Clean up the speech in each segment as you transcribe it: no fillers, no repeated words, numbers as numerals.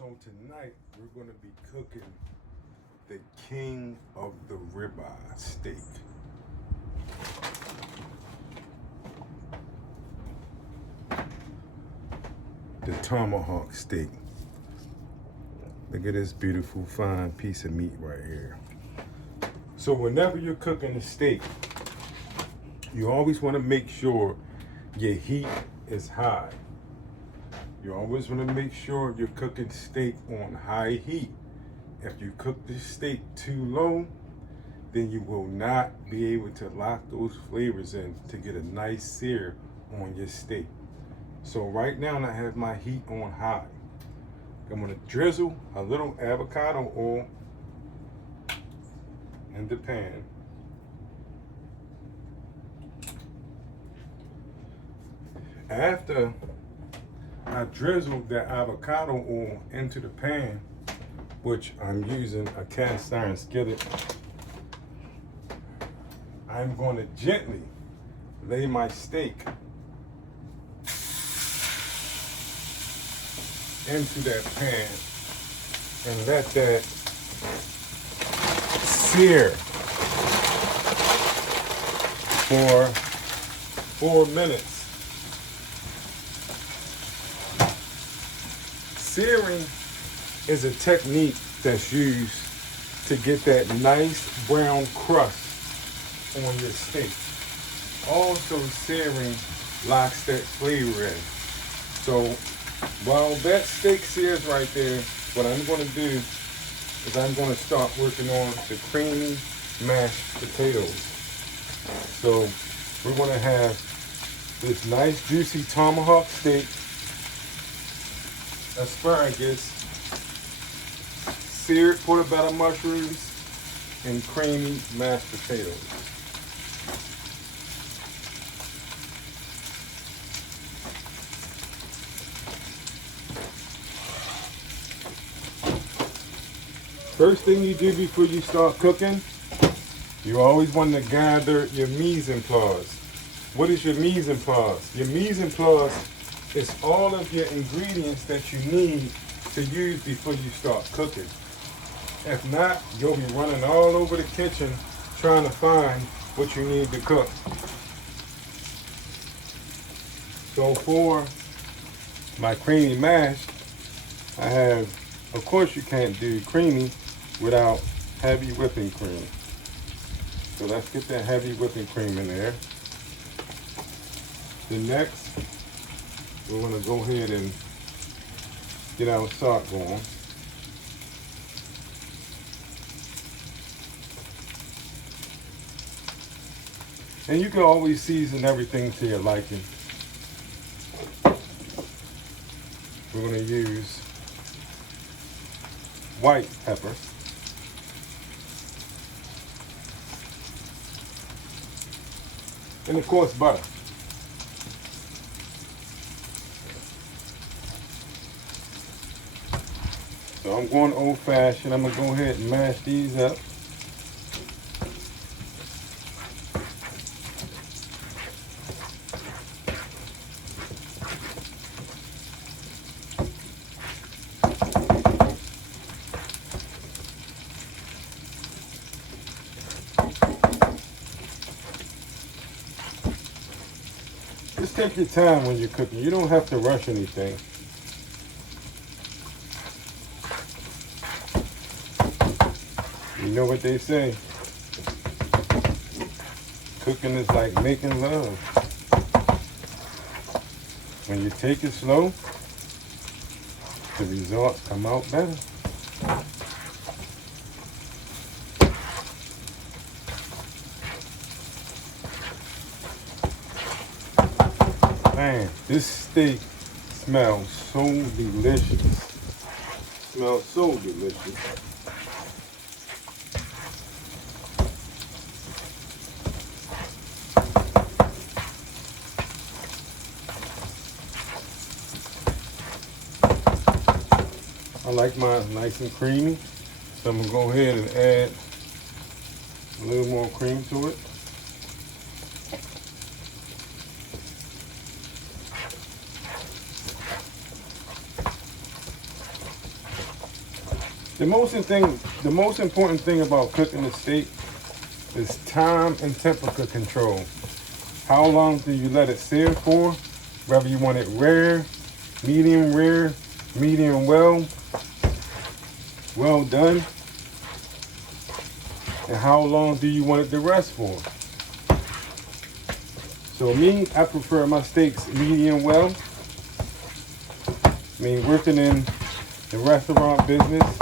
So tonight we're going to be cooking the king of the ribeye steak. The tomahawk steak. Look at this beautiful fine piece of meat right here. So whenever you're cooking a steak, you always want to make sure your heat is high. You always want to make sure you're cooking steak on high heat. If you cook the steak too low, then you will not be able to lock those flavors in to get a nice sear on your steak. So right now I have my heat on high. I'm going to drizzle a little avocado oil in the pan. After I drizzle the avocado oil into the pan, which I'm using a cast iron skillet, I'm going to gently lay my steak into that pan and let that sear for 4 minutes. Searing is a technique that's used to get that nice brown crust on your steak. Also, searing locks that flavor in. So while that steak sears right there, what I'm going to do is I'm going to start working on the creamy mashed potatoes. So we're going to have this nice juicy tomahawk steak, asparagus, seared portobello mushrooms, and creamy mashed potatoes. First thing you do before you start cooking, you always want to gather your mise en place. What is your mise en place? Your mise en place is all of your ingredients that you need to use before you start cooking. If not, you'll be running all over the kitchen trying to find what you need to cook. So for my creamy mash, I have, of course you can't do creamy without heavy whipping cream. So let's get that heavy whipping cream in there. The next, we're going to go ahead and get our salt going. And you can always season everything to your liking. We're going to use white pepper. And of course, butter. So I'm going old fashioned. I'm going to go ahead and mash these up. Just take your time when you're cooking. You don't have to rush anything. You know what they say? Cooking is like making love. When you take it slow, the results come out better. Man, this steak smells so delicious. Smells so delicious. I like mine nice and creamy, so I'm going to go ahead and add a little more cream to it. The most important thing about cooking a steak is time and temperature control. How long do you let it sit for? Whether you want it rare, medium well, well done. And how long do you want it to rest for? So me, I prefer my steaks medium well. I mean, working in the restaurant business,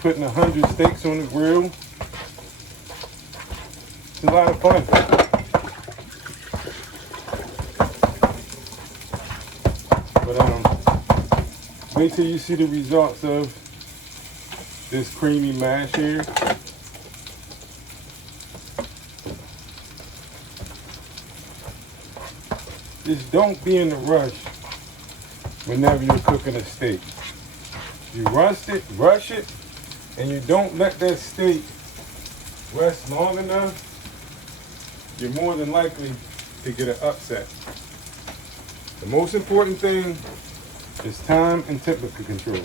putting 100 steaks on the grill, it's a lot of fun. But wait till you see the results of this creamy mash here. Just don't be in a rush whenever you're cooking a steak. You rush it, and you don't let that steak rest long enough, you're more than likely to get an upset. The most important thing is time and temperature control.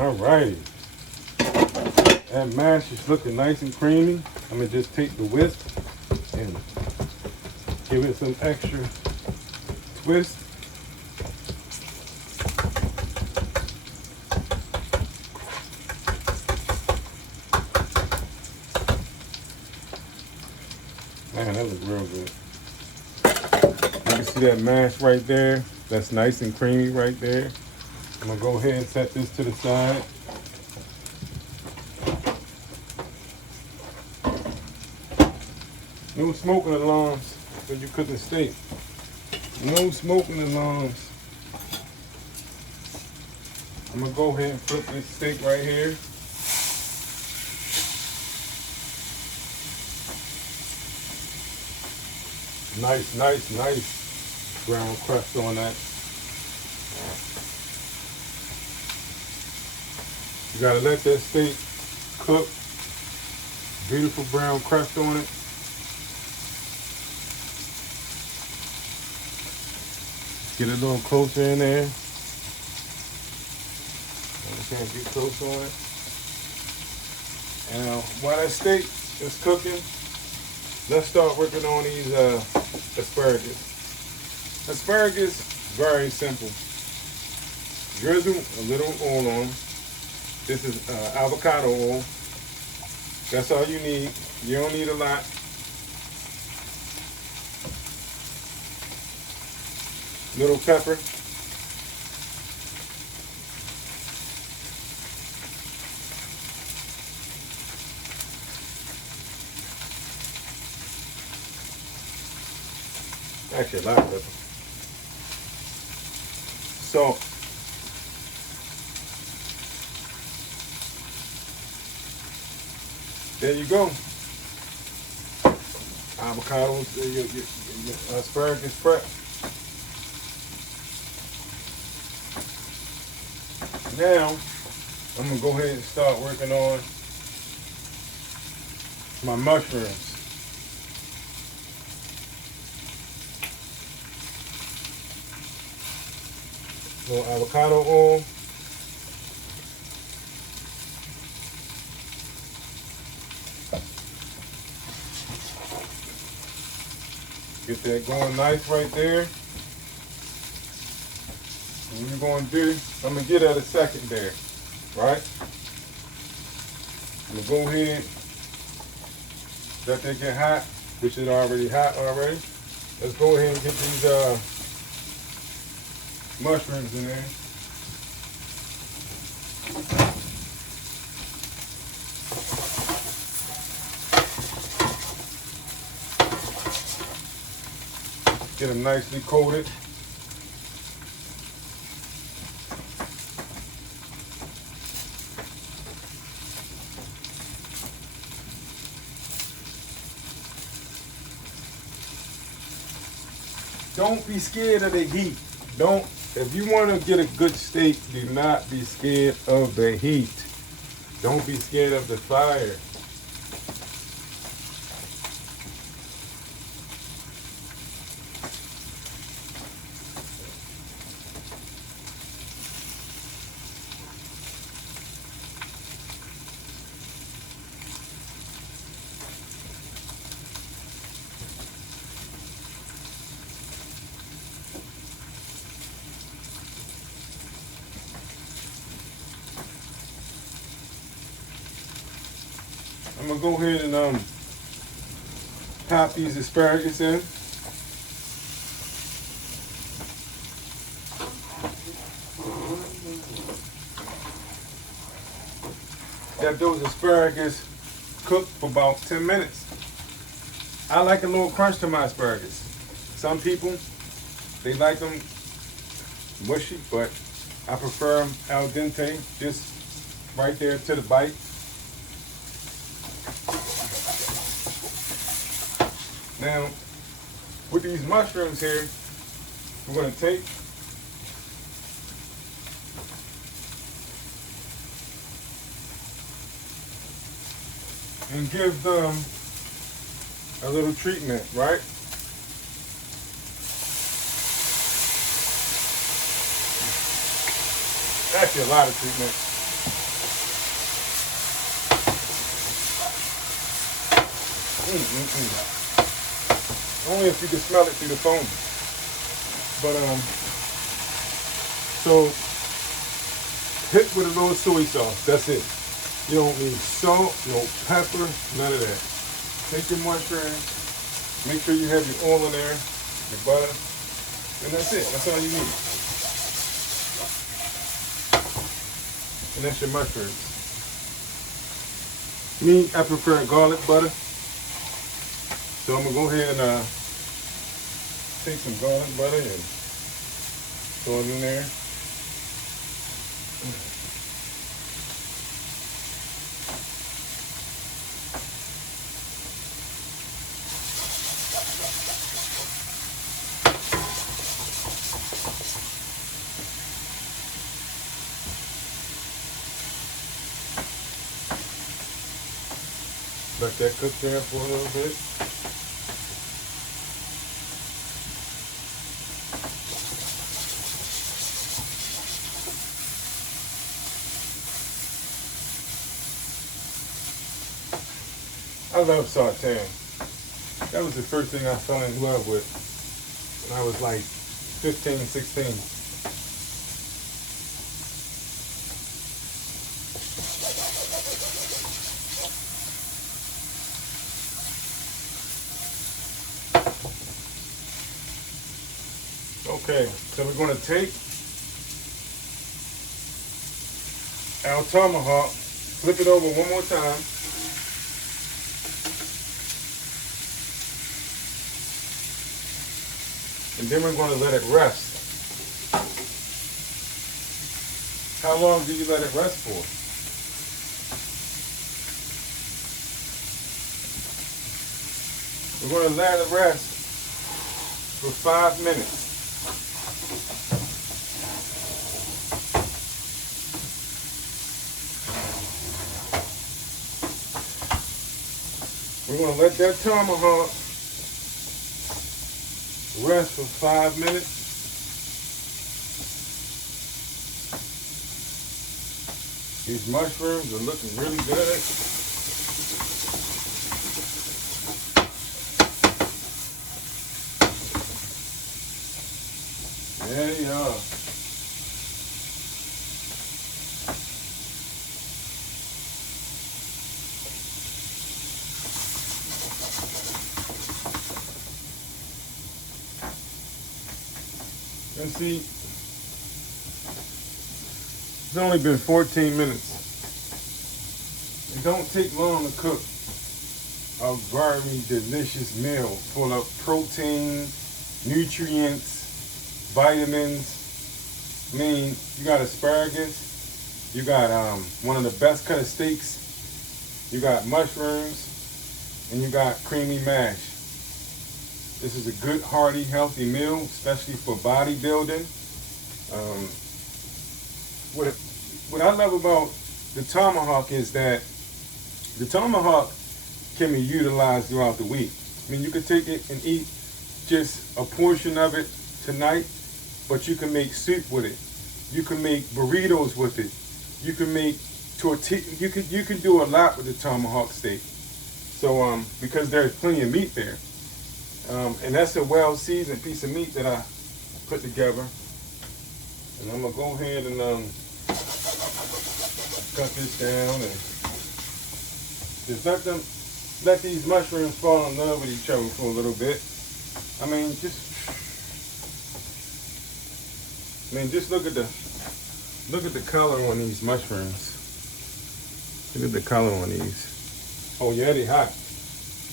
All right. That mash is looking nice and creamy. I'm gonna just take the whisk and give it some extra twist. Man, that looks real good. You can see that mash right there. That's nice and creamy right there. I'm gonna go ahead and set this to the side. No smoking alarms when you're cooking steak. No smoking alarms. I'm gonna go ahead and flip this steak right here. Nice brown crust on that. You gotta let that steak cook. Beautiful brown crust on it. Get a little closer in there. Okay, get close on it. And while that steak is cooking, let's start working on these asparagus. Asparagus, very simple. Drizzle a little oil on. This is avocado oil. That's all you need. You don't need a lot. Little pepper. Actually, a lot of pepper. Salt. There you go. Avocados, your asparagus prep. Now, I'm gonna go ahead and start working on my mushrooms. A little avocado oil. Get that going nice right there. What you're going to do, I'm going to get at a second there, right? I'm going to go ahead, let that get hot, which is already hot already. Let's go ahead and get these mushrooms in there. Get them nicely coated. Don't be scared of the heat. If you want to get a good steak, do not be scared of the heat. Don't be scared of the fire. go ahead and pop these asparagus in. Let those asparagus cook for about 10 minutes. I like a little crunch to my asparagus. Some people, they like them mushy, but I prefer them al dente, just right there to the bite. Now, with these mushrooms here, we're going to take and give them a little treatment, right? Actually, a lot of treatment. Only if you can smell it through the phone. But so hit with a little soy sauce. That's it. You don't need salt, no pepper, none of that. Take your mushroom, make sure you have your oil in there, your butter, and that's it. That's all you need. And that's your mushrooms. Me, I prefer garlic butter. So I'm gonna go ahead and take some garlic butter and throw it in there. Let that cook there for a little bit. I love sauteing. That was the first thing I fell in love with when I was like 15, 16. Okay, so we're going to take our tomahawk, flip it over one more time. And then we're going to let it rest. How long do you let it rest for? We're going to let it rest for 5 minutes. We're going to let that tomahawk rest for 5 minutes. These mushrooms are looking really good. There you are. And see, it's only been 14 minutes. It don't take long to cook a very delicious meal full of protein, nutrients, vitamins. I mean, you got asparagus, you got one of the best cut of steaks, you got mushrooms, and you got creamy mash. This is a good, hearty, healthy meal, especially for bodybuilding. What I love about the tomahawk is that the tomahawk can be utilized throughout the week. I mean, you could take it and eat just a portion of it tonight, but you can make soup with it. You can make burritos with it. You can make tortilla. You can do a lot with the tomahawk steak. So because there's plenty of meat there. And that's a well-seasoned piece of meat that I put together. And I'm going to go ahead and cut this down and just let them let these mushrooms fall in love with each other for a little bit. I mean, just look at the color on these mushrooms. Look at the color on these. Oh yeah, they hot.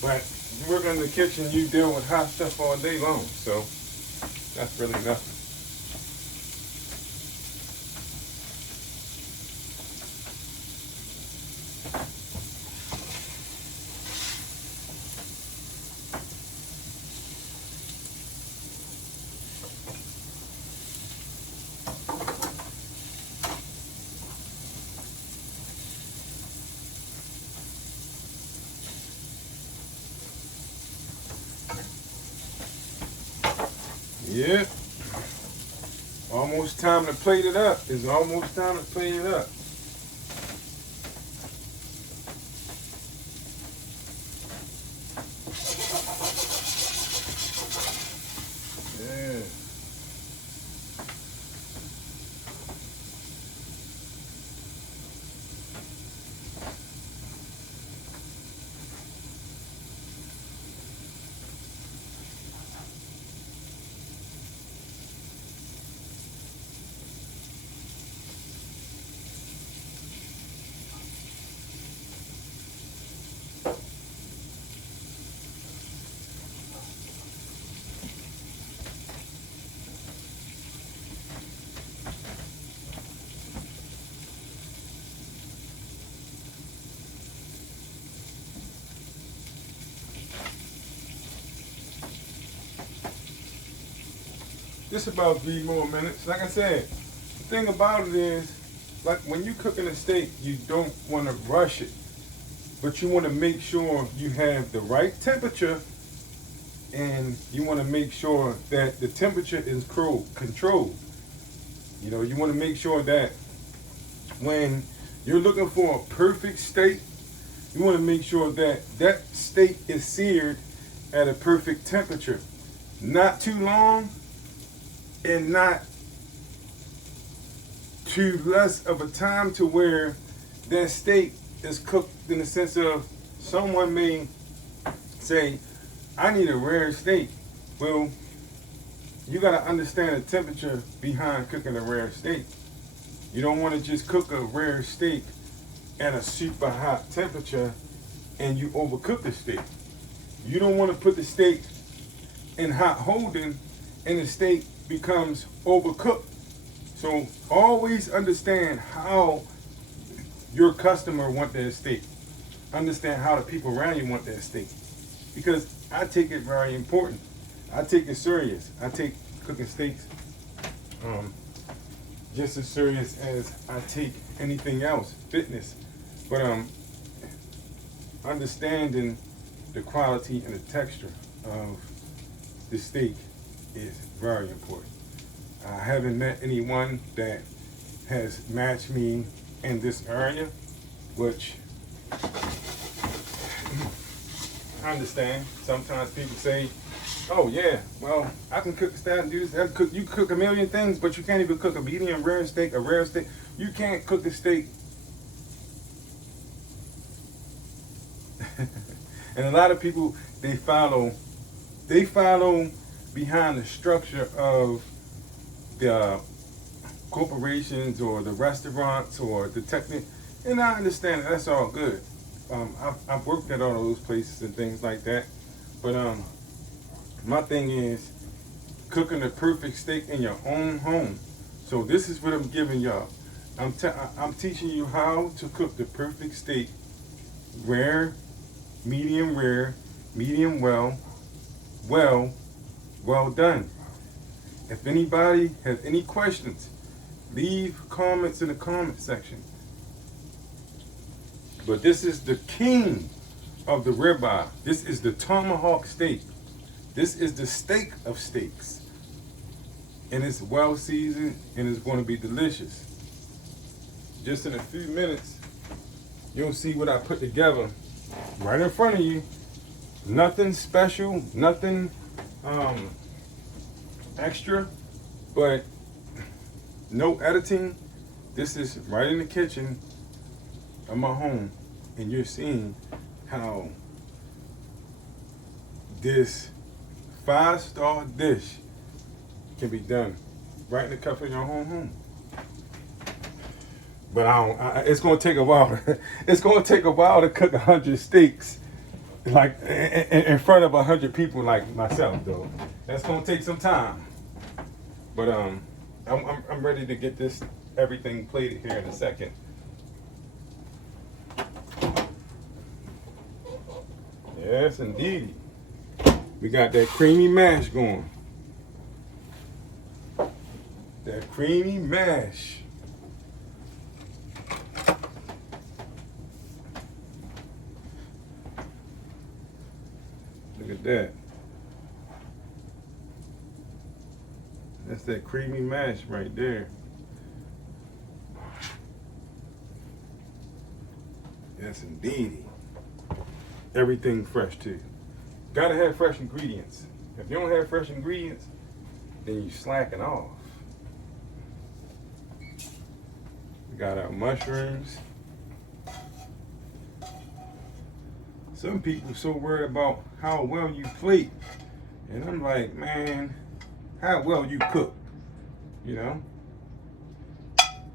But you work in the kitchen, you deal with hot stuff all day long. So that's really nothing. Yep. Almost time to plate it up. It's almost time to plate it up. Yeah. Just about 3 more minutes. Like I said, the thing about it is, like when you cooking a steak, you don't want to rush it, but you want to make sure you have the right temperature, and you want to make sure that the temperature is controlled. You know, you want to make sure that when you're looking for a perfect steak, you want to make sure that that steak is seared at a perfect temperature. Not too long and not too less of a time to where that steak is cooked in the sense of someone may say, I need a rare steak. Well, you got to understand the temperature behind cooking a rare steak. You don't want to just cook a rare steak at a super hot temperature and you overcook the steak. You don't want to put the steak in hot holding and the steak becomes overcooked. So always understand how your customer want their steak. Understand how the people around you want their steak. Because I take it very important. I take it serious. I take cooking steaks just as serious as I take anything else, fitness. But understanding the quality and the texture of the steak is very important. I haven't met anyone that has matched me in this area, which I understand. Sometimes people say, oh yeah, well, I can cook that and do this. You cook a million things, but you can't even cook a medium rare steak, a rare steak. You can't cook a steak. And a lot of people, they follow behind the structure of the corporations or the restaurants or the technique. And I understand that's all good. I've worked at all those places and things like that. But my thing is cooking the perfect steak in your own home. So this is what I'm giving y'all. I'm teaching you how to cook the perfect steak. Rare, medium well done. If anybody has any questions, leave comments in the comment section. But this is the king of the ribeye. This is the tomahawk steak. This is the steak of steaks. And it's well seasoned and it's going to be delicious. Just in a few minutes, you'll see what I put together right in front of you. Nothing special, nothing extra, but no editing. This is right in the kitchen of my home, and you're seeing how this 5-star dish can be done right in the comfort of your own home. But it's gonna take a while. It's gonna take a while to cook 100 steaks, like in front of 100 people like myself, though. That's gonna take some time. But I'm ready to get everything plated here in a second. Yes, indeed. We got that creamy mash going. That creamy mash. Look at that. That's that creamy mash right there. Yes, indeed. Everything fresh too. Gotta have fresh ingredients. If you don't have fresh ingredients, then you slacking off. We got our mushrooms. Some people so worried about how well you plate, and I'm like, man, how well you cook, you know?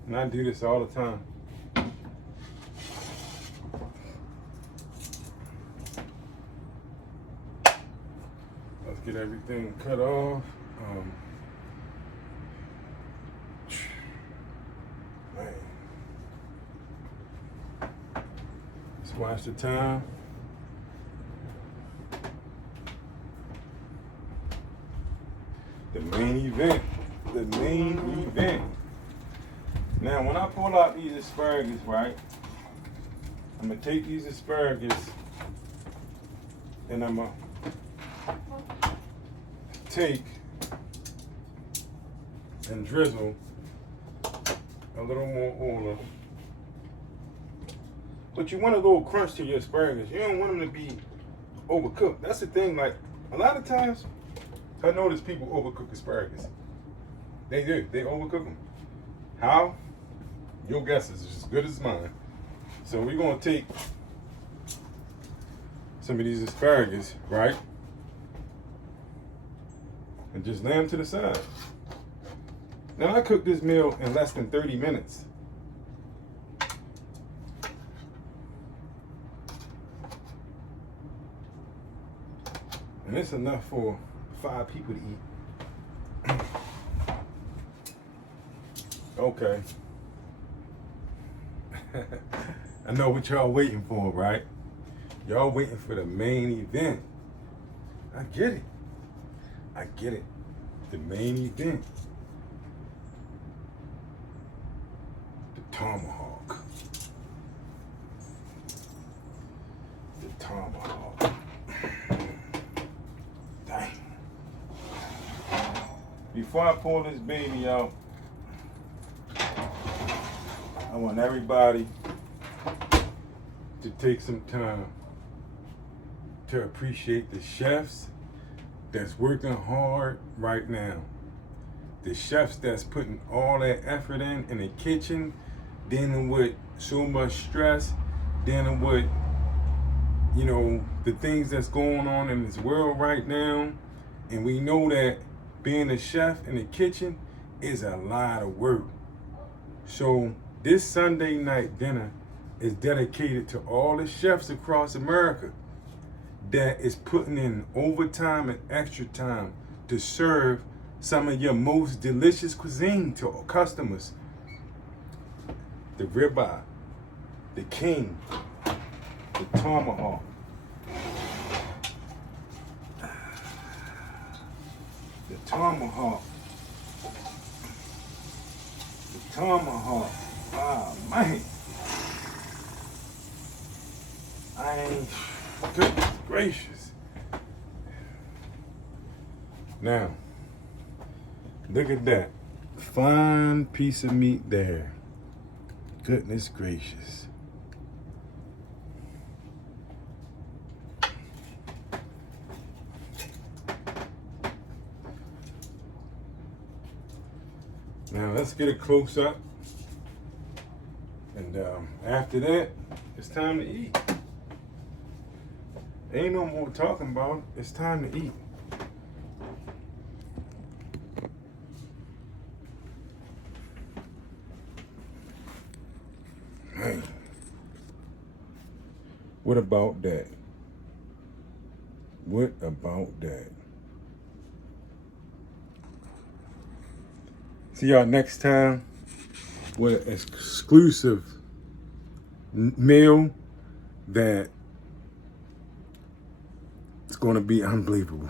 And I do this all the time. Let's get everything cut off. Man. Let's watch the time. The main event. The main event. Now, when I pull out these asparagus, right, I'm going to take these asparagus and I'm going to take and drizzle a little more oil. But you want a little crunch to your asparagus. You don't want them to be overcooked. That's the thing. Like, a lot of times, I notice people overcook asparagus. They do. They overcook them. How? Your guess is as good as mine. So we're going to take some of these asparagus, right? And just lay them to the side. Now, I cooked this meal in less than 30 minutes. And it's enough for 5 people to eat. Okay. I know what y'all waiting for, right? Y'all waiting for the main event. I get it. I get it. The main event. The tomahawk. The tomahawk. Dang. Before I pull this baby out, I want everybody to take some time to appreciate the chefs that's working hard right now. The chefs that's putting all that effort in the kitchen, dealing with so much stress, dealing with, you know, the things that's going on in this world right now. And we know that being a chef in the kitchen is a lot of work. So this Sunday night dinner is dedicated to all the chefs across America that is putting in overtime and extra time to serve some of your most delicious cuisine to customers. The ribeye, the king, the tomahawk. The tomahawk. The tomahawk. Ah, man. Goodness gracious. Now, look at that. Fine piece of meat there. Goodness gracious. Now let's get a close up. And after that, it's time to eat. Ain't no more talking about it. It's time to eat. Man. What about that? What about that? See y'all next time with an exclusive meal that it's going to be unbelievable.